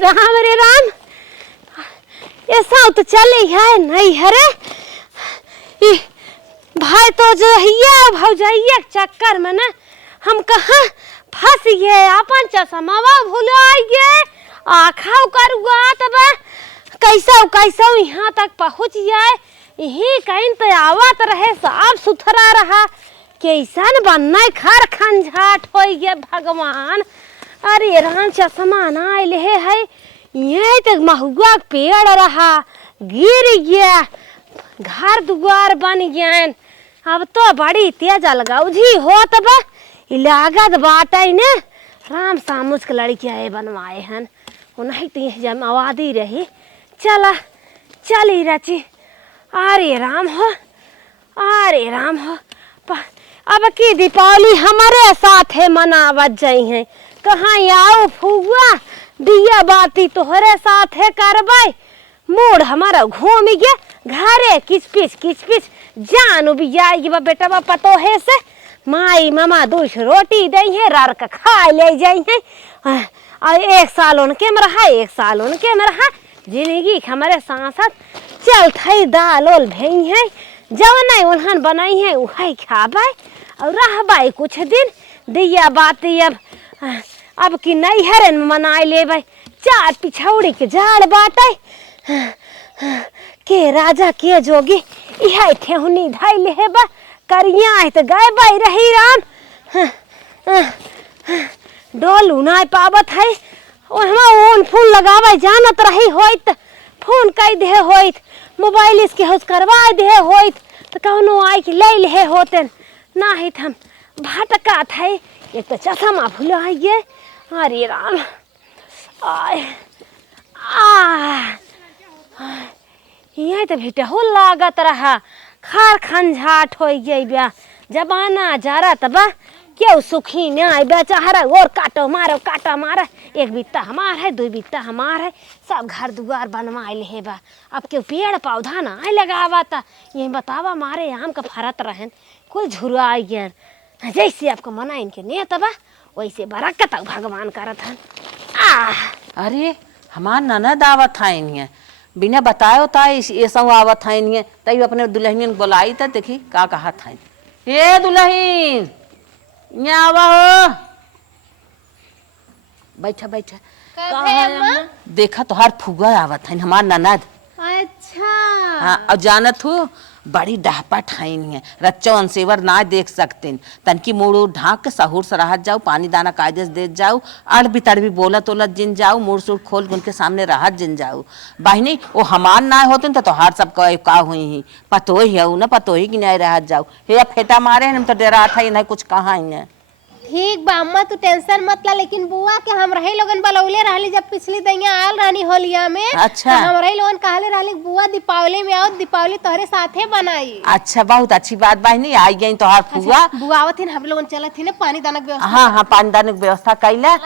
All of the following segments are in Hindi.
रे राम, ऐसा तो चले है नहीं है रे। भाई तो जो हिया भौजाइया चक्कर में ना हम कहाँ फंस गए, अपन चश्मावा भुलाइए आखा करुआ तब कैसा यहाँ तक पहुँच जाए। यही कहीं तो आवत रहे, साफ सुथरा रहा, कैसन बनना खर खंझाट हो गया भगवान। अरे राम चश्मा ना ले है, ये तो महुआ पेड़ रहा गिर गया, घर दुआर बन गया। अब तो बड़ी तेज अलगौजी हो तब लागत बाटे ने राम सामुज के लड़कियाँ बनवाए हैं, नहीं तो यह जमावादी रही। चला चली रची, अरे राम हो, अरे राम हो। अब की दीपावली हमारे साथ है मनावत जाई है, कहाँ आओ फुआ दिया बाती तोहरे साथ है करवाई। मूड हमारा घूम गया, घरे किचपिच जान भी जाएगी बेटा बा पतो है से माई मामा दूस रोटी दई है रार का खा ले जाई है। और 1 साल उनके में रहा, 1 साल उनके में रहा, जिंदगी हमारे साथ साथ चल थई दाल ओल भई है, जवन उन्हन बनाई है वही खाबाई और रहबाई कुछ दिन दिया बाती। अब की नहीं हरन मनाई ले भाई, 4 पिछौड़ी के झाड़ बाटे के राजा के जोगी इहा ठेहुनी धाई ले बा करिया है तो गाय बाई रही राम। डोलू ना पावत है, ओन फूल लगावे जानत रही होइत, फोन कई दे होइत, मोबाइल इसके होश करवा दे होइत तो कौनो आई के ले ले होते ना ही हम भटका थे। एक तो चश्मा भुलाइए, अरे राम आय ये तो भी हो लागत रहा, खार खंझाट हो गई ब्या जबाना जा रहा तब क्यों सुखी न आए बेचारा और काटो मारो, 1 बित्ता हमार है, 2 बित्ता हमार है, सब घर दुआर बनवा ले बा। अब क्यों पेड़ पौधा ना लगावा था, ये बतावा मारे आम का फरत रहन कोई झुरा गया। जैसे आपको मना इनके नहीं तबा वैसे बरकत भगवान करत हन। अरे हमार ननद आवत है इन्हें बिना बताए होता है ये सब आवत है इन्हें, तई अपने दुल्हनियन बुलाई था, देखी का कहा था। ये दुल्हन यहाँ आवा हो, बैठा देखा तो हर फुगा आवत है हमार ननद। अच्छा हाँ, और जानत हो बड़ी डहपट है इन्हें, रच्चो सेवर ना देख सकते, तनकी मुड़ ढाक के सहूर से राहत जाओ, पानी दाना कायदे से दे जाओ, अड़ तड़बी बोलत ओलत जिन जाओ, मुड़ सुड़ खोल के उनके सामने राहत जिन जाओ। बहनी वो हमान ना होते तो हर सब का हुई ही पतो ही है ना, पतो ही कि नहीं राहत जाओ। हे फेटा मारे हम तो डरा था ही नहीं कुछ कहा ही है। ठीक बा अम्मा तू टेंशन मत ला, लेकिन बुआ के हम रही लोगन बलौले रहली जब पिछली दैया आयल रहनी होलिया में। अच्छा तो हम रही लोगन कहले रहली बुआ दीपावली में आओ, दीपावली तोहरे साथे बनाई। अच्छा बहुत अच्छी बात बहनी, आई गई तो हर फुआ। अच्छा, बुआ आवत हम लोगन चलत थी ना पानी दाना व्यवस्था। हाँ पानी दाना की व्यवस्था कैला।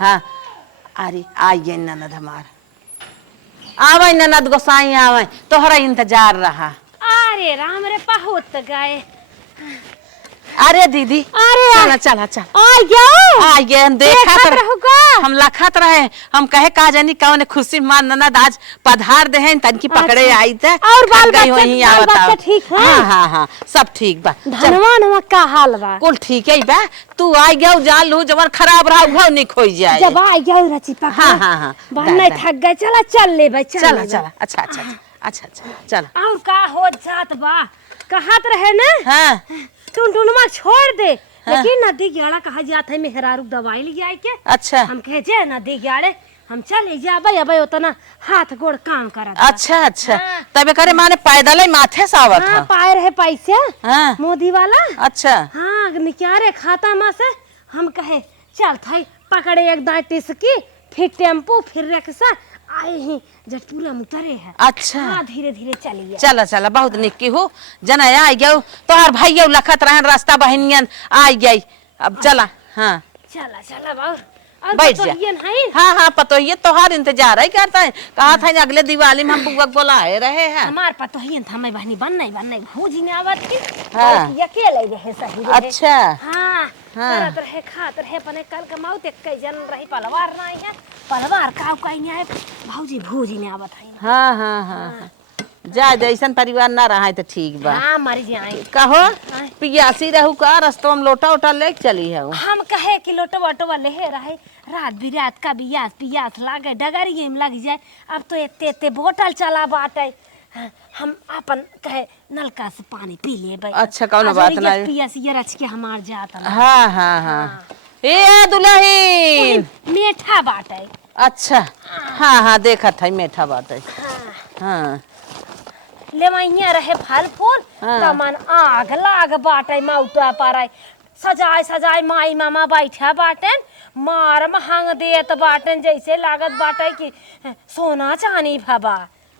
हाँ अरे आई गई ननद हमार, आवे ननद गोसाई आवे, तोहरा इंतजार रहा। अरे राम रे पहुंच गए। अरे दीदी अरे चला आ गया देखा हम लखत रहे, हम कहे का जानी कौन खुशी मान ननद आज पधार दे हैं तनकी पकड़े आई थे और बाल बच्चा ठीक है। हाँ सब ठीक बा। धनवान का हाल बा कुल ठीक है बा, तू आ गया जान लू जबर खराब रहा वो नहीं खोई जाए। जब आ गया रची पकड़। हाँ बनने थक गए, चल ले भाई चला अच्छा चल। और का हो जात बा कहत रहे ना। हाँ टुनटुनमा छोड़ दे। लेकिन नदी ग्याड़ा कहा जाता है मेहरारू दवाई ले जाए के। अच्छा हम कहे जे नदी ग्याड़े हम चले जाबे अबे उतना हाथ गोड़ काम करा। अच्छा तबे करे माने पैदल ही माथे सावत। हाँ पाए रहे पैसे। हाँ मोदी वाला। अच्छा हाँ निकारे खाता में से हम कहे चल थाई पकड़े एक दाटिस की, फिर टेम्पो फिर रिक्शा आए ही जब पूरा उतरे है। अच्छा हाँ धीरे चलिए। चला बहुत निक्की हो जना आ गया तो हर भाई लखत रहन रास्ता बहनियन आ गई। अब चला। हाँ चला और बैठ जा। हाँ पतोहिए तोहार इंतजार है करता है, कहा था अगले दिवाली में हम बुआ बुलाए रहे हैं। हमार पतोहियन था मैं बहनी बनने भूजी ने आवत थी। हाँ अकेले रहे सही रहे। अच्छा हाँ करत रहे खात रहे पने कल कमाऊ ते कई जन रही पलवार नहीं है परिवार का कहीं आए भौजी भूजी ने बताई। हाँ हाँ हाँ जा जैसन परिवार ना रहा है तो ठीक बा। हाँ मर जाए। कहो पियासी रहू का रस्तों में लोटा उटा ले चली है हम कहे कि लोटो वटो ले रहे रात बिरात का बियास पियास लागे डगरिए में लग जाए। अब तो एते एते बोतल चला बाटे। हम अपन कहे नलका से पानी पी ले भाई। अच्छा कौन बात ना पियास ये रच के हमार जाता। हाँ हाँ हाँ ए दुल्हन मीठा बाटे। अच्छा हाँ हाँ देखा था मीठा बाटे। हाँ ले मैया रहे फल फूल तमन आग लाग बाटे मौटा पारे सजाए सजाए माई मामा बैठा बाटन मार महंग देत बाटन जैसे लागत बाटे कि सोना चांदी भबा।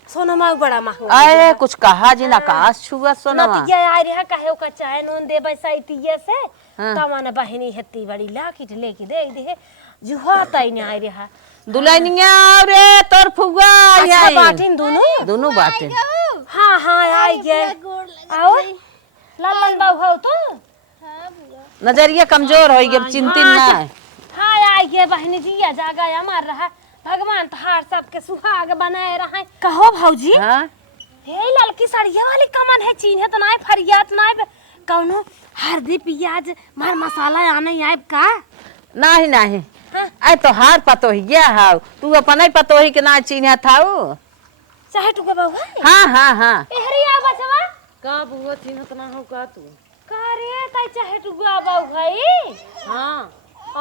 सोना माऊ बड़ा महंगा। अरे कुछ कहा जी ना आकाश छुआ सोना नतिया आ रहा कहे का चाय नून दे बैसाइतिये से तमन बहिनी हेती बड़ी लाकिट लेके दे दे जुहाता ही नहीं आ रहा। दुल्हनिया रे तोर फुगा अच्छा बाटिन दोनों बातें। हाँ हाँ आई गए। आओ लल्लन बाबू हो तो नजरिया कमजोर हो गई चिंतित ना है। हाँ आई गए बहनी जी या जागा या मार रहा भगवान तहार सबके सुहाग बनाए रहा। कहो भौजी हे लड़की सड़िया वाली कमन है चीन है तो ना फरियात ना कौनो हल्दी प्याज मार मसाला आने आए का नहीं नहीं आई तो हार पतो ही गया हाउ तू अपन ही पतो ही के ना चिन्ह थाऊ चाहे तू के बाबू। हाँ हाँ हाँ एहरिया बचवा का बुआ चिन्ह तो ना हो का तू का रे ताई चाहे तू के बाबू भाई। हाँ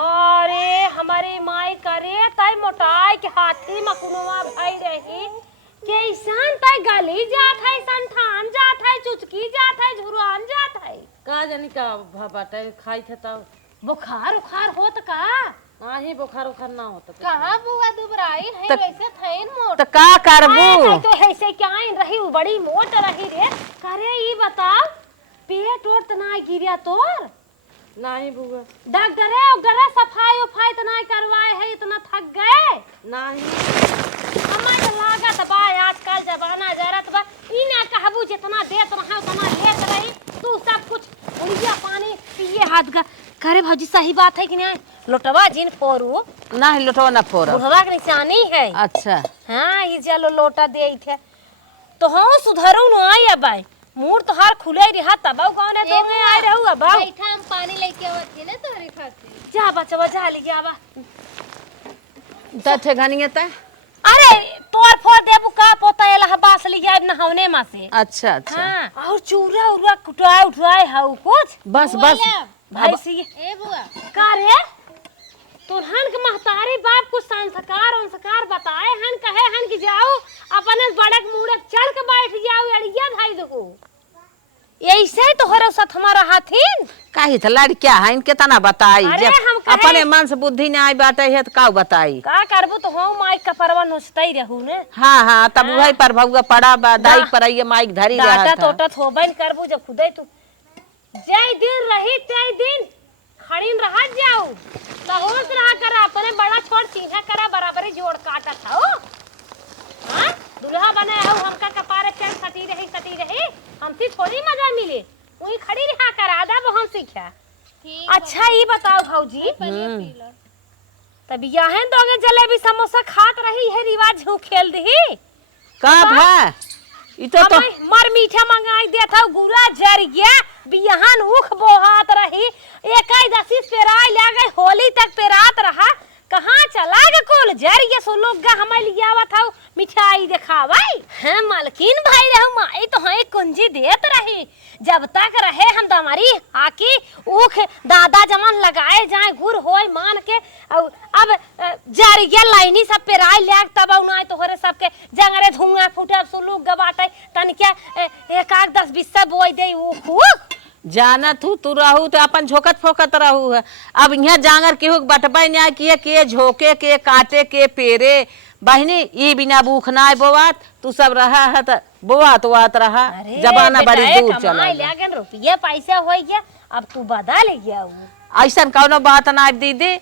अरे हमारे माई करे ताई मोटाई के हाथी मकुनवा भाई रही कैसन ताई गली जात है संठान जात है चुचकी जात है झुरान जात है का जानी का बाटे खाई थे तब बुखार उखार होत का नहीं बुखार उखार ना होता कहां बुआ दुबराई है वैसे थैन मोट तो का करबू तो ऐसे क्या रही बड़ी मोट रही रे करे ई बता पेट ओट ना गिरिया तोर नहीं बुआ डॉक्टर है सफाई उफाई तो नहीं करवाए है इतना थक गए नहीं हमार लागत बा आजकल जमाना जरत बा ई ना कहबू जितना देत रहा उतना लेत रही तू सब कुछ उड़िया पानी पिए हाथ का करे भौजी सही बात है कि नहीं लोटवा जिन फोरू नहीं लोटवा ना फोरा बुढ़वा के निशानी है। अच्छा हाँ ये चलो लोटा दे थे तो हाँ सुधरू न आई अब मूड तो हार खुले रहा तब गाँव ने दो में आए रहू अब बैठा हम पानी लेके आवत थे ना तोहरे खातिर जा बचवा जा ले गया बा तथे घनिए त अरे तोर फोर देबू का पोता एला बास ले गया नहावने में से। अच्छा अच्छा हाँ और चूरा उरा कुटाए उठाए हाउ कुछ बस बस भाई सी ए बुआ का रे तुरहन के महतारी बाप को संस्कार बताए हन कहे हन कि जाओ अपने बड़क मुड़क चढ़ के बैठ जाओ अड़िया धाई दो ऐसे तो हरो साथ हमारा हाथिन काहे त लड़किया है इनके तना बताई अरे जब हम कहे- अपने मन से बुद्धि ने आई बाटे है त का बताई का करबू तो हम माइक का परवा नोचतई रहू ने हाँ हाँ तब वही पर भौगा पड़ा बा दाई पर आइए माइक धरी रहा डाटा था तोटा थोबन करबू जब खुदे तू जय दिन रही तय दिन खड़ीन रह जाऊ सहोस रहा कर अपने बड़ा छोड़ चिन्ह करा बराबरी जोड़ काटा था ओ हां दुल्हा बने हो हमका कपारे चल सटी रही हमसे थोड़ी मजा मिले वही खड़ी रहा कर आधा वो हम सीखा। अच्छा ये बताओ भौजी तब यहाँ दोगे जलेबी समोसा खात रही है रिवाज हो खेल दी का भा ई तो मर मीठा मंगाई देता गुरा जर गया बियाहन उख बोहात रही एकाई दसी पेराय ले गए होली तक पेरात रहा कहाँ चला गे कुल जर ये सो लोग गा हमें लियावा था मिठाई दिखावाई है मालकिन भाई रहू माई तो है कुंजी देत रही जब तक रहे हम दमारी आकी उख दादा जमान लगाए जाए गुर होय मान के अब जर गया लाइनी सब पेराय ले तब उनाई तो हरे सबके जंगरे धुआं फूटे सो लोग गबाटे तन क्या एक आग 10-20 बोई दे उख जाना तू रहू तो अपन झोकत फोकत रहू है अब यहाँ जांगर के हुक बटबाई न्याय किए के झोके के काटे के पेरे बहनी ई बिना भूख ना बोवात तू सब रहा है तो बोवात वात रहा जमाना बड़ी दूर चला लेकिन रुपये पैसा हो गया अब तू बदल गया ऐसा कौनो बात ना दीदी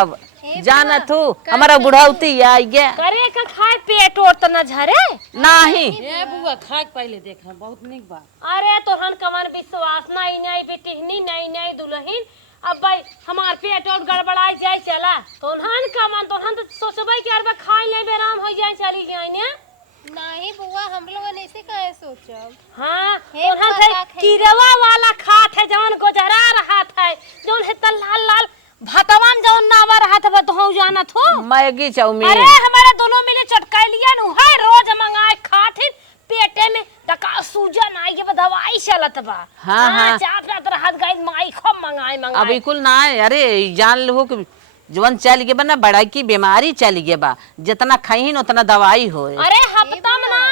अब जाना तू हमारा बुढ़ौती आई गया करे का खाए पेट और तो न झरे नहीं ए बुआ खाक पहले देखा बहुत निक बात अरे तोहन कमर विश्वास नहीं बेटिहनी नहीं दुल्हन अब भाई हमार पेट और गड़बड़ाई जाए चला तोहन का मन तोहन तो सोचबै कि अरबा खाई ले बेराम हो जाए चली जाए ने नहीं बुआ हम लोग ऐसे काहे सोचब। हां हे तोहन बुआ, से का खाई कीड़वा वाला खात है जवन गुजरा रहा था जवन है त लाल लाल भातवा में जवन नावा रहा था तो जानत हो मैगी चाउमीन। अरे हमारे दोनों मिले चटकाई लिया नु है रोज मंगाए खाथिन पेटे में टका सूजन आई के दवाई चलत बा। हाँ, हाँ। चाप रात रात गई माई खूब मंगाए अब मंगाए बिल्कुल ना है। अरे जान लो कि जवन चल गए बा ना बड़ा की बीमारी चल गए बा जितना खाइन उतना दवाई हो। अरे हफ्ता में ना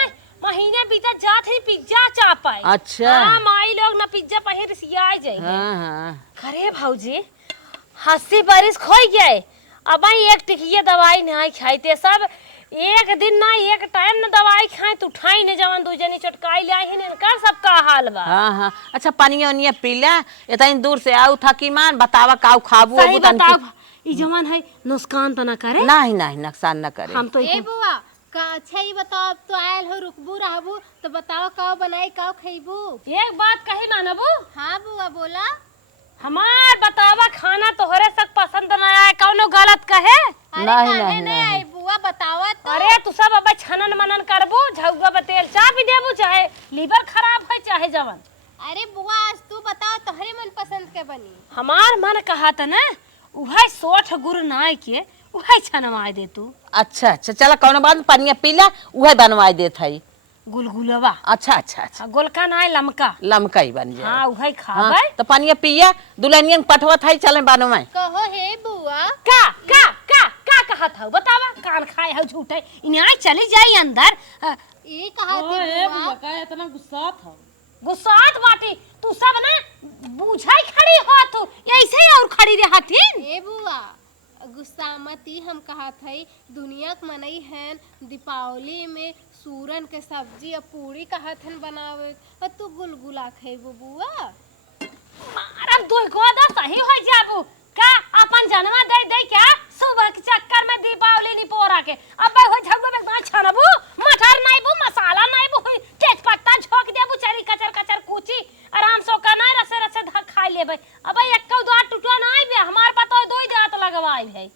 महीने बीता जात ही पिज्जा चापाई। अच्छा। हां माई लोग ना पिज्जा पहिर सियाई जाएंगे। हाँ हाँ अरे भौजी 80 बरिस खोई गए अब एक टिकिया दवाई नहीं खाइते सब एक दिन ना एक टाइम ना दवाई खाए तो उठाई ने जवन दो जनी चटकाई लाई ही इनका सबका हाल बा। हाँ हाँ। अच्छा पानी ओनिया पी ले इतनी दूर से आऊ था कि मान बतावा काऊ खाबू सही बताओ ई जवन है नुकसान तो ना करे नहीं नहीं नुकसान न करे। हम तो ए बुआ का अच्छा ही बताओ अब तो आयल हो रुकबू रहबू तो बताओ काव बनाई काव खइबू। एक बात कही मानबू हाँ बुआ बोला। हमार बतावा खाना तोहरे सब पसंद ना आए कौनो गलत कहे। अरे नहीं, काहे नहीं, नहीं आई बुआ बतावा तो। अरे तू सब अब छनन मनन करबू झौगा बतेल चा भी देबू चाहे लीवर खराब है चाहे जवन। अरे बुआ आज तू बताओ तोहरे मन पसंद के बनी। हमार मन कहा था ना उहे 60 गुर नाय के उहे छनवाए दे तू। अच्छा अच्छा चला कौन बात पानी पी ले उहे बनवाई देत है। गुलगुलवा अच्छा अच्छा अच्छा गोलका नाय लमका लमका ही बन जाए। हां उहे हाँ, खाबै तो पानी पिया दुल्हनियन पठवा था चले बनवाए। कहो हे बुआ का का का का कहा था बतावा कान खाए है झूठे इन्हें चली जाई अंदर। ये कहा थी बुआ का इतना गुस्सा था गुस्सात बाटी तू सब ना बूझाई खड़ी हो तू ऐसे ही और खड़ी रहथिन। ए बुआ गुस्सा मती हम कहा थई दुनिया के मनई हैं दीपावली में सूरन के सब्जी और पूरी कहत हन बनावे और तू गुलगुला खइबू बुआ। अरे दो गोदा सही हो जाबू का अपन जनवा दे दे क्या सुबह के चक्कर में दीपावली नी पोरा के अब हो झगो में ना छनबू मटर नहीं बू मसाला नहीं बू तेज पत्ता झोक देबू चरी कचर कचर कुची आराम से का ना रसे रसे ध खा लेबे अब एक कौ दो टुटवा नहीं बे हमार पतो दो जात लगवाई है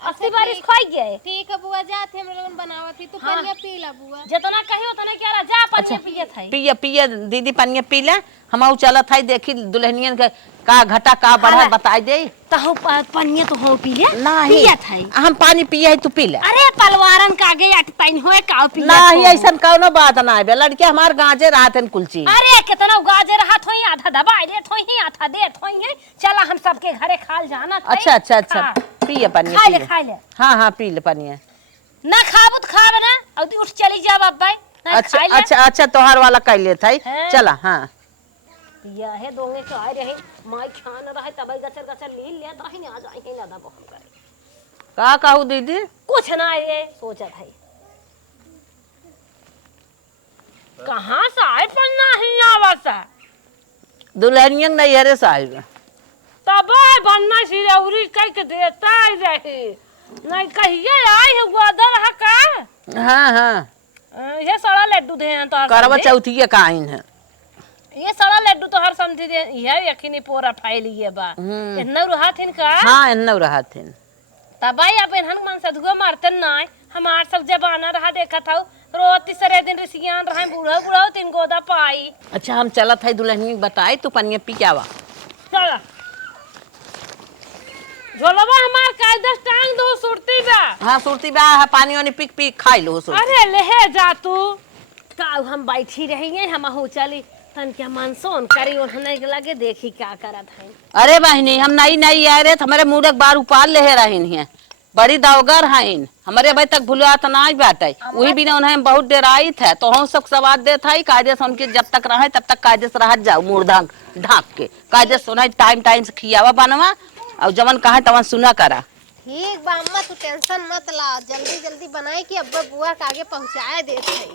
80 बारिश खोई गए। ठीक है बुआ जाते हम लोगन बनावत थी तू हाँ। पनिया पी ला बुआ। जितना कही उतना क्या जा पनिया पिए थाई पिया पिया दीदी पानी पी ले हम चलत है देखी दुल्हनियन के का घटा का बढ़ा बताई दे। तहु पनिया तो हो पी ले नहीं पिया थाई हम पानी पिया है तू पी ले। अरे पलवारन का आगे अट पानी होए का पिया नहीं ऐसा कौनो बात ना है लड़के हमार गांजे रात है कुलची। अरे कितना गाजे रहा थोई आधा दबाई दे थोई आधा दे थोई चला हम सबके घरे खाल जाना। अच्छा अच्छा अच्छा पिया पानी खा ले खा ले। हाँ हाँ पी ले पानी। ना खाबू तो खाब ना और उठ चली जा बाबा। अच्छा अच्छा अच्छा तोहार वाला कर लेता है हैं? चला। हाँ पिया है दोंगे के आए रहे माई खान रहे तब गचर गचर लील ले तो ही आ जाए ही ज्यादा बहुत करे का कहू दीदी कुछ ना ये सोचा था कहां से आए पन्ना ही आवासा दुल्हनियन नहीं हरे साहिब तब बनना सिरौरी कह के देता ही रहे नहीं कहिए आई है गोदर हका। हाँ हाँ ये सारा लड्डू दे हैं तो हर करवा समझे। चौथी के काइन है ये सारा लड्डू तो हर समझी दे ये यकीनी पूरा फाइल ये बा इतना रुहा थिन का। हाँ इन्नो रहा थे तब आई अब इन्हन मन सदगो मारतन ना हमार सब जबाना रहा देखा था रोज तीसरे दिन रिसियान रहा बूढ़ा बूढ़ा 3 गोदा पाई। अच्छा हम चलत है दुल्हनियन बताए तू पनिया पी के आवा। चला झोलवा हमार कायदा टांग दो सुरती बा। हाँ सुरती बा है पानी वानी पिक पिक खाई लो सुरती। अरे लेहे जा तू का हम बैठी रहेंगे हम हो चली तन क्या मनसोन करी उन्होंने लगे देखी क्या करत है। अरे बहनी हम नहीं नहीं आए रे हमारे मुड़क बार उपाल ले रही है बड़ी दावगर हैं हमारे अभी तक भूला तो नहीं बात है वही बिना उन्हें बहुत डराई थे तो हम सब सवाद दे था कायदे से उनके जब तक रहे तब तक कायदे से रह जाओ मुड़ ढाक के कायदे से उन्हें टाइम टाइम से खियावा बनवा और जवन कहा तवन सुना करा। ठीक बा अम्मा तू टेंशन मत ला जल्दी जल्दी बनाई कि अब्बा बुआ के आगे पहुंचाए देत है।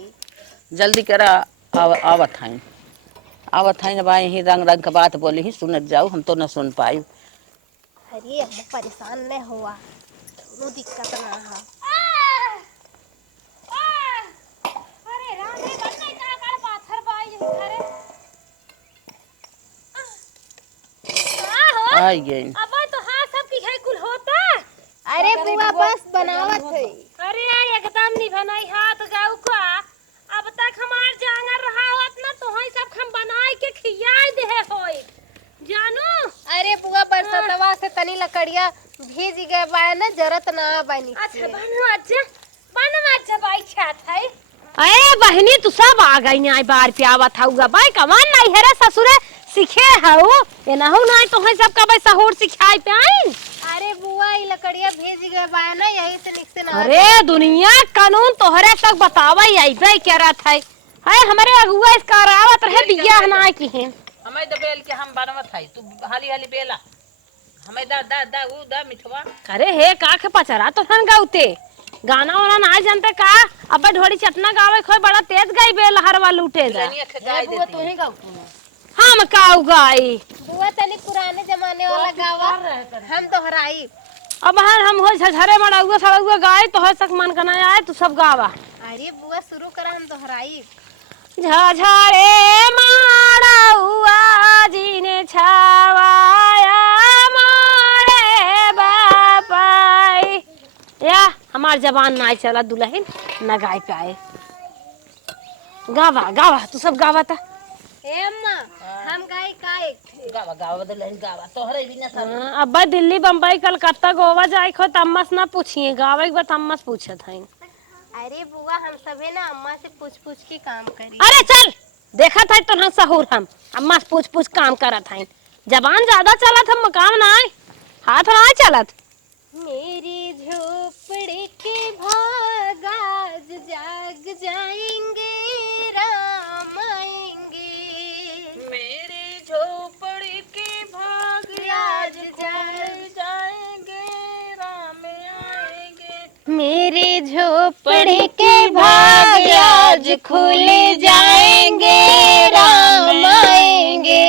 जल्दी करा आवत हैं बा यही रंग रंग के बात बोली ही सुनत जाओ हम तो न सुन पाई। अरे अम्मा परेशान नहीं हुआ नो दिक्कत ना है। अरे राम रे बनने का कर पाथर पाई यही करे आ गए। अब तो हाँ सब की है कुल होता। अरे बुआ बस बनावत है। अरे एकदम नहीं बनाई हाथ गाऊ का। अब तक हमार जांगर रहा होत ना तो हई सब हम बनाए के खियाई दे होई जानू। अरे बुआ बरसतवा से तनी लकड़िया भीज गए बा ना जरत ना बनी। अच्छा भाई छात है। अरे बहनी तू सब आ गई नहीं बार पे आवत हउगा भाई कमान नहीं है रे ससुरे सीखे हऊ ये ना हो ना तो हई सब का भाई सहूर सिखाई पे आई। अरे बुआ ई लकड़िया भीज गए बा ना यही से निक से ना। अरे दुनिया कानून तोहरे तक बतावा आई बे क्या रहा था है हमारे अगुआ इस करावत रहे बियाह ना की है। हमें तो बेल के हम बनवत है तू हाली हाली बेला हमें दा दा दा उ दा मिठवा। अरे हे का के पचरा तो हन गाउते गाना वाला ना जानते का अब ढोड़ी चटना गावे खोई बड़ा तेज गाई बे लहरवा लूटे दा। बुआ तू ही गाऊ हम काऊ गाई बुआ तनी पुराने जमाने वाला गावा हम दोहराई। अब हम हो झरे मड़ाउआ सड़ाउआ गाय तो हो सक मन कना आए तू सब गावा। अरे बुआ शुरू करा हम दोहराई। झझरे मड़ाउआ जी ने छावाया मोरे बापाई या हमार जबान ना चला दुल्हन न गाय पे आए। गावा गावा तू सब गावा था। ए अम्मा हम गाय का एक थे। गावा गावा दुल्हन गावा तोहरे भी ना था। अब दिल्ली बम्बई कलकत्ता गोवा जाए खो तम्मस ना पूछिए गावे के तम्मस पूछत है। अरे बुआ हम सभे ना अम्मा से पूछ पूछ के काम करी। अरे चल देखा था तो हम सहूर हम अम्मा से पूछ पूछ काम करत है जबान ज्यादा चलत हम काम ना हाथ ना चलत। मेरी झोपड़ी के भाग आज जाग जाएंगे राम आएंगे। मेरी झोपड़ी के भाग आज जाग जाएंगे राम आएंगे। मेरे झोपड़ी के भाग आज खुल जाएंगे राम आएंगे।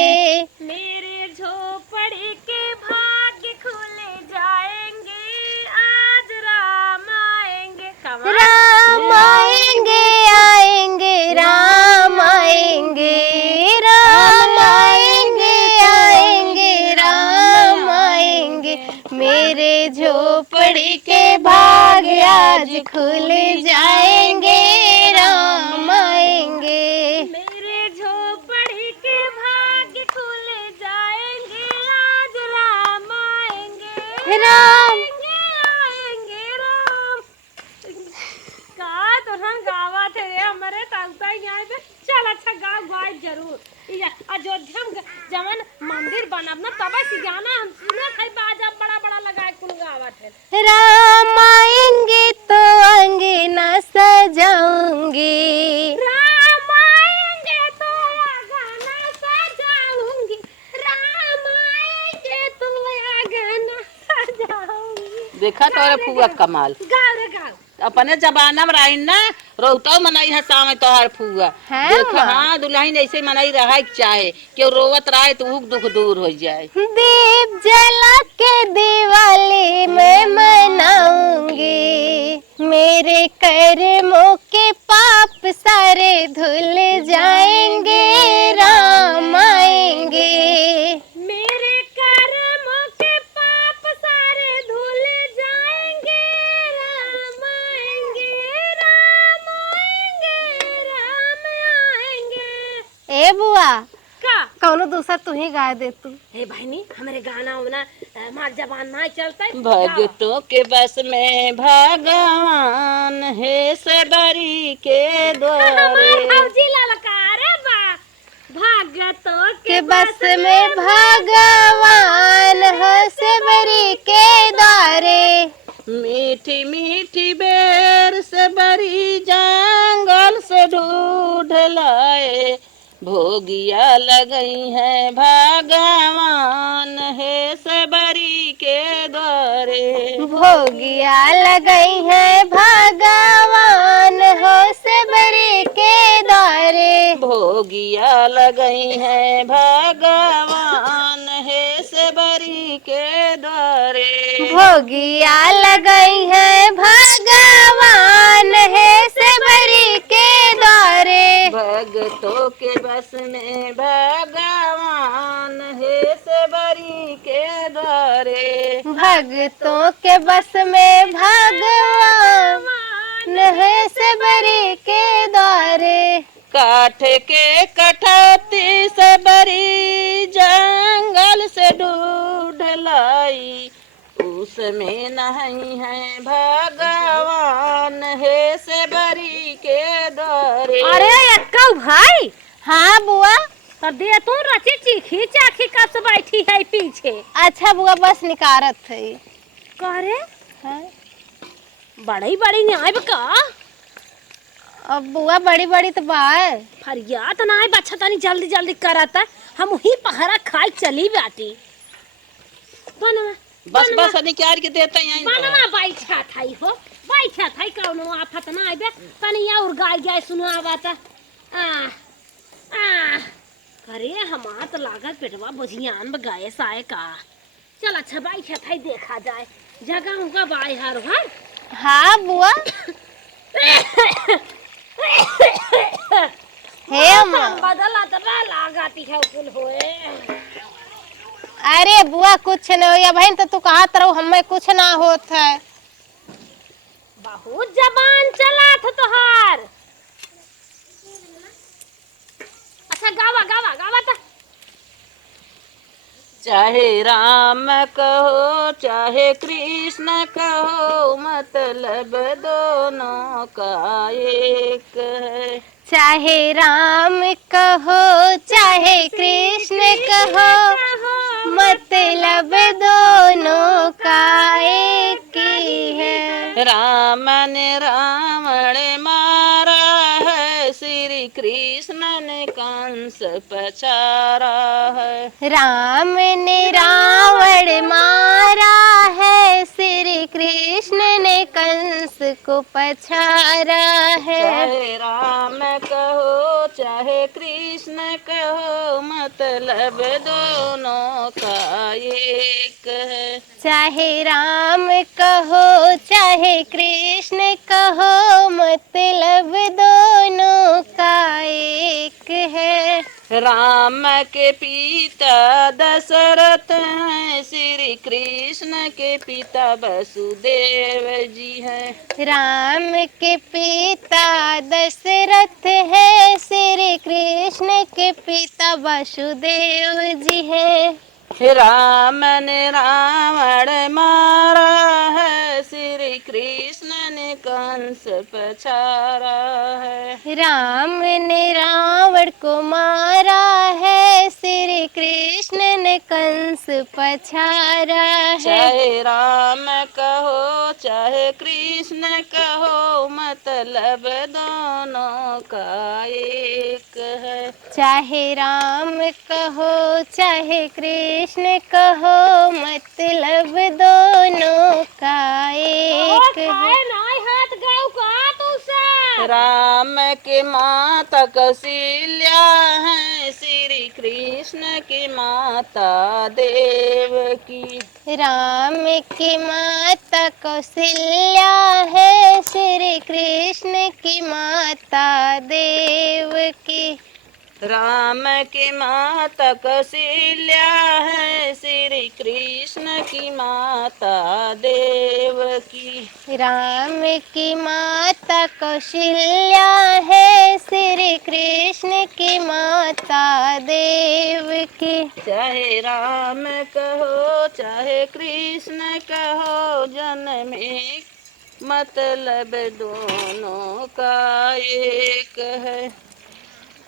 मेरे झोपड़ी के भाग्य खुल जाएंगे आज राम आएंगे। राम आएंगे आएंगे राम आएंगे राम आएंगे आएंगे राम आएंगे। मेरे झोपड़ी के भाग आज खुल जाएंगे राम आएंगे। मेरे झोपड़ी के भाग्य खुल जाएंगे आज राम आएंगे राम आएंगे राम। का तो हम गावा थे रे हमारे ताऊता यहाँ पे चल अच्छा गाँव गाय जरूर ये अयोध्या में जवन मंदिर बनब ना तब से गाना हम सुने थे बाजा बड़ा बड़ा लगाए कुल गावा थे। राम आएंगे तो अंगना सजाऊंगी। राम आएंगे तो गाना सजाऊंगी राम आएंगे तो गाना सजाऊंगी। देखा तोरे फुआ कमाल गाँव रे गाँव अपने जमाना में रही ना रोहता मनाई है सामे तोहार फुआ। है देखा माँ। हाँ दुल्हन ऐसे मनाई रहा चाहे क्यों रोवत रहे तो ऊक दुख दूर हो जाए। दीप जला के दिवाली मैं मनाऊंगी। मेरे कर्मों के पाप सारे धुल जाएंगे राम आएंगे। मेरे कर्मों के पाप सारे धुल जाएंगे राम आएंगे राम आएंगे राम आएंगे। ए बुआ का कौनो दूसरा तू ही गा दे तू। हे बहनी हमारे गाना उना हमार जबान ना चलता है भगतों के बस में भगवान है सबरी के द्वारे। फौजी ललकार बा भगतों के बस में भगवान हो सबरी के द्वारे। मीठी मीठी बेर से बरी जंगल से ढूंढ लाए भोगिया लगई है भगवान है सबरी के द्वारे। भोगिया लगई है भगवान हो सबरी के द्वारे। भोगिया लगई है भगवान है सबरी के द्वारे। भोगिया लगई है भगवान है सबरी के द्वारे। भगतों के बस में भगवान है सबरी के भगतों के बस में भगवान है सबरी के द्वारे। काठ के कठौती से बरी जंगल से ढूंढ लाई, उसमें नहीं है भगवान है से बरी के द्वारे। अरे अक्का भाई, हाँ बुआ। तो दे तू रची चीखी चाखी कब से बैठी है पीछे। अच्छा बुआ, बस निकारत है। करे हाँ? बड़ी बड़ी न्याय का अब बुआ बड़ी बड़ी तो बात फरियाद ना है, बच्चा तनी जल्दी जल्दी करता, हम वही पहरा खाई चली बाटी। बनवा बस बस निकाल के देते हैं। बनवा बैठा थाई हो, बैठा थाई कौनो आफत ना आबे, तनी और गाय गाय सुनावा ता। अरे हमार तो लागत पेटवा बुझियान में गाय साए का। चल अच्छा बैठा थाई देखा जाए जगह होगा बाई हर हर। हाँ बुआ। हे माँ, बदला तो लगाती है कुल होए। अरे बुआ कुछ न हो बहन, तो तू कहत रहो हमें कुछ ना होत है। बहुत जबान चला था तोहार। अच्छा गावा गावा गावा था। चाहे राम कहो चाहे कृष्ण कहो, मतलब दोनों का एक है। चाहे राम कहो चाहे कृष्ण कहो, मतलब दोनों का एक ही है। राम ने रावण मारा है, श्री कृष्ण ने कंस पछारा है। राम ने रावण मारा है, श्री कृष्ण ने कंस को पछारा है। चाहे राम कहो चाहे कृष्ण कहो, मतलब दोनों का एक है। चाहे राम कहो चाहे कृष्ण कहो, मतलब दोनों का एक है। राम के पिता दशरथ हैं, श्री कृष्ण के पिता वसुदेव जी हैं। राम के पिता दशरथ है, श्री कृष्ण के पिता वसुदेव जी हैं। राम ने रावण मारा है, श्री कृष्ण ने कंस पछारा है। राम ने रावण को मारा है, श्री कृष्ण ने कंस पछारा है। चाहे राम कहो चाहे कृष्ण कहो, मतलब दोनों का एक है। चाहे राम कहो चाहे कृष्ण कहो, मतलब दोनों का एक है। नाई हाथ गाँव का तुसे। राम के माता कौशल्या है, श्री कृष्ण की माता देवकी। राम की माता कौशल्या है, श्री कृष्ण की माता देवकी। राम की माता कौशल्या है, श्री कृष्ण की माता देवकी। राम की माता कौशल्या है, श्री कृष्ण की माता देवकी। चाहे राम कहो चाहे कृष्ण कहो, जन्म एक मतलब दोनों का एक है।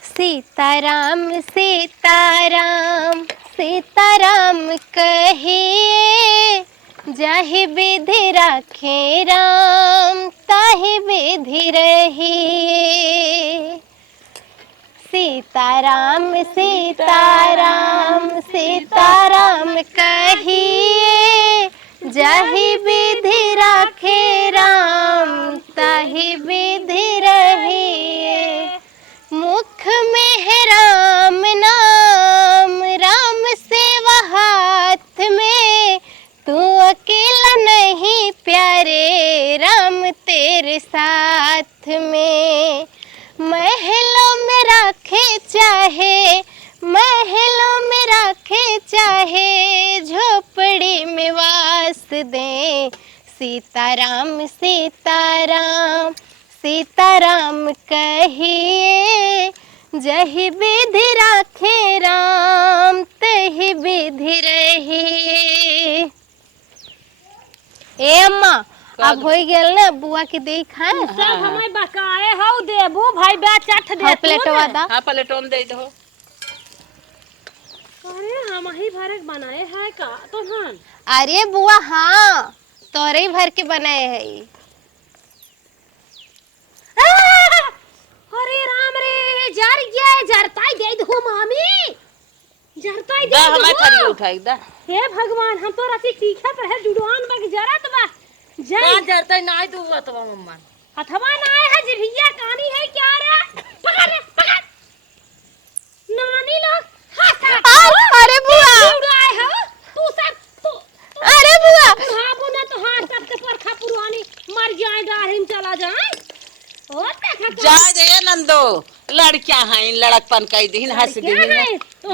सीताराम सीताराम सीताराम कहिए, जाहि विधि राखे राम ताहि विधि रहिए। सीताराम सीताराम सीताराम कहिए, जाहि विधि राखे राम ताहि विधि रहिए। मुख में है राम नाम, राम सेवा हाथ में, तू अकेला नहीं प्यारे, राम तेरे साथ में। महलों में रखे चाहे महलों में रखे चाहे झोपड़ी में वास दे। सीताराम सीताराम सीताराम कहिए, जही विधि राखे राम तही विधि रहिए। ए अम्मा अब हो गेल ना बुआ के देखा सब हमें बकाए हो देबू भाई बा चट दे प्लेटवा दा। हाँ प्लेटोन दे दो। अरे हम ही भरक बनाए है का तो हम। अरे बुआ हाँ तोरे ही भर के बनाए है। अरे राम रे जर गया जरताई दे दो मामी, जरताई दे दा दो। हमें खरी उठाई दा। हे भगवान हम तो रसी तीखा पर है जुड़वान बग जरत बा का जय जरता नहीं दूंगा तो मम्मा। अथवा ना है जिभिया कहानी है क्या रे पकड़ रे पकड़ नानी लोग अरे बुआ उड़ाए हो तू सब तू अरे बुआ हां बुना तो हाथ तक के परखा पुरवानी मर जाए डाहिम चला जाए। ओ देखा तो जाए दे नंदो, लड़कियां हैं लड़कपन कई दिन हंस दी है।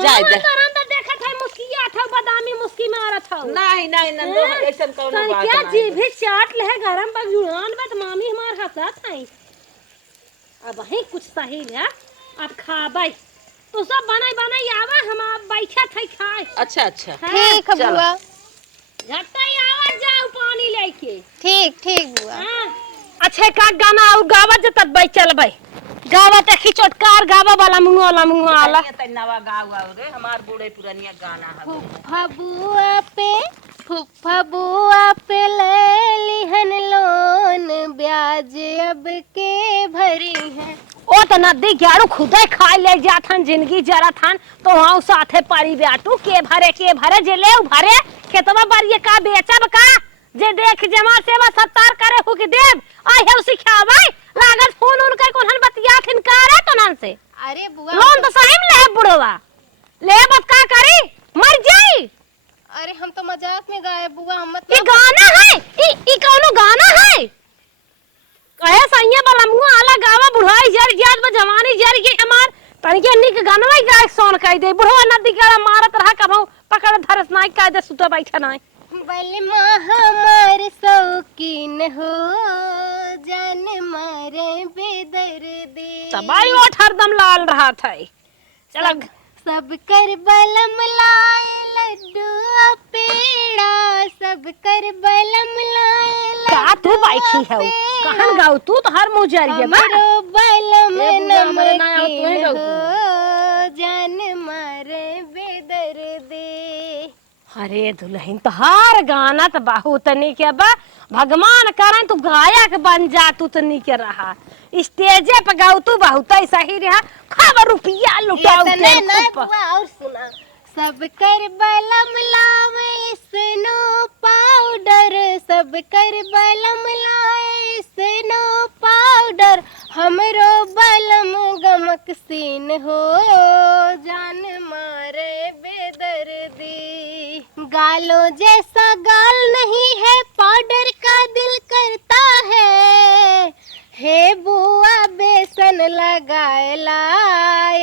जाए दे तो देखा था मुस्किया था बादामी मुस्की मारत था। नहीं नहीं नंदो ऐसा कौन तन बात क्या नहीं। जी भी चाट ले गरम बग जुड़ान बत मामी हमार हंसत है। अब ही कुछ सही है अब खाबै तो सब बनाई बनाई आवा हम अब बैठा थे खाए। अच्छा अच्छा ठीक है चलो। बुआ झटई आवा जाओ पानी लेके। ठीक ठीक बुआ। हां अच्छे का गाना और गावा जे तब बै चलबै गावा त खिचोटकार गावा वाला मुंगवा वाला नवा गाँव गाँव रे हमार बूढ़े पुरानिया गाना है। फुफ्फा बुआ पे ले लिहन लोन ब्याज अब के भरी है। ओ त नदी ग्यारू खुदे खाए ले जाथन जिंदगी जरथन तो वहां साथे पारी बेटू के भरे जे ले भरे खेतवा बारिए का बेचब का जे देख जमा सेवा सत्कार करे हो के देव आई है सिखावे लागत फोन उन के कोहन बतिया थिन करे तो नन से। अरे बुआ लोन तो सही में ले बुढ़वा ले बत का करी मर जाई। अरे हम तो मजाक में गाए बुआ हम ये गाना है ई कोनो गाना है कहे सैया वाला मुंह आला गावा बुढ़ाई जर जात में जवानी जर के हमार तनिके निक गानवा गाय सोन कह दे बुढ़वा नदी का मारत रहा कभौ पकड़ धरस नाई का दे सुतो बैठा नाई। बलमा हमार शौकीन हो जान मारे बेदर्दी। तबाई ओठ हरदम लाल रहा था। चल सब कर बलम लाए लड्डू पेड़ा सब कर बलम लाए का तू बैठी है कहन गाऊ तू तो हर मुंह जरिए बा हमरो बलम ए बुआ, हमरे ना आओ, तू ही नमकीन गाऊ। हो जान मारे बेदर्दी। अरे दुल्हन तो हर गाना तो बहुत निके बा भगवान करन तू गायक बन जा तू तो निके रहा स्टेजे पे गाऊ तू बहुत ही सही रहा खबर रुपया लुटाऊ ये तो नहीं बुआ और सुना सब कर बलम लावे स्नो पाउडर सब कर बलम लाए स्नो पाउडर हमरो बलम गमक सीन हो जान मारे बेदर्दी। गालों जैसा गाल नहीं है पाउडर का दिल करता है। हे बुआ बेसन लगाएला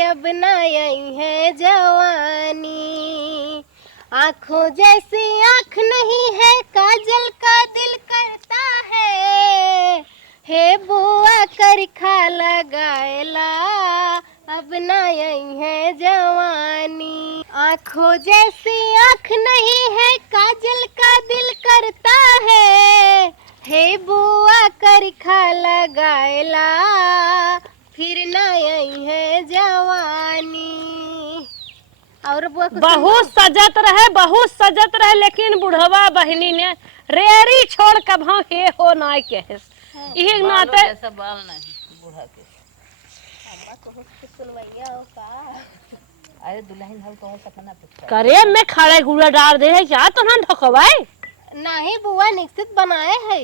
अब ना यही है जवानी। आँखों जैसी आँख नहीं है काजल का दिल करता है। हे बुआ करखा लगाएला अब ना यही है जवानी। आँखों जैसी आँख नहीं है काजल का दिल करता है। हे बुआ करखा लगाएला फिर ना यही है जवानी। और बुआ बहुत सजत रहे लेकिन बुढ़वा बहनी ने रेरी छोड़ कभा हे हो ना के यही नाते ऐसा बाल नहीं बूढ़ा के। सुनवैया हो का अरे दुल्हन हम कौन सपना पूछा करे में खड़े गुड़ा डाल दे है क्या तो ना ढकवाए नहीं बुआ निश्चित बनाए है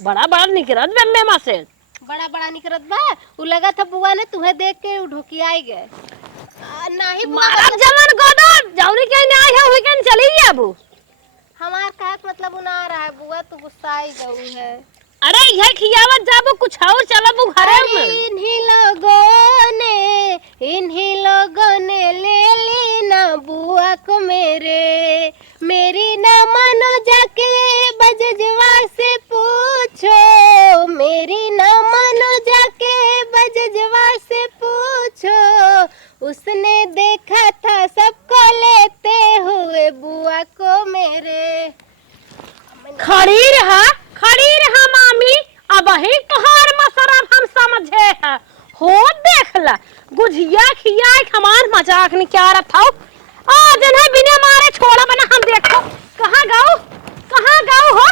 बड़ा बड़ा निकरत बेम्मे मा से बड़ा निकरत बा उ लगा था बुआ ने तुम्हें देख के ढोकियाई गए। नहीं बुआ मारब जमन गोदो जौनी के ना है वीकेंड चली जाबू। हमार का मतलब उना रहा है बुआ तू गुस्साई गई है। अरे ये खियावत जाबू कुछ और चलबू घरे में। इन्हीं लोगों खड़ी रहा मामी। अब ही तोहार मसरब हम समझे है। हो देख ला गुझिया खिया हमार मजाक नहीं क्या रहा था। आ जन है बिना मारे छोड़ा बना हम देखो कहाँ गाओ हो।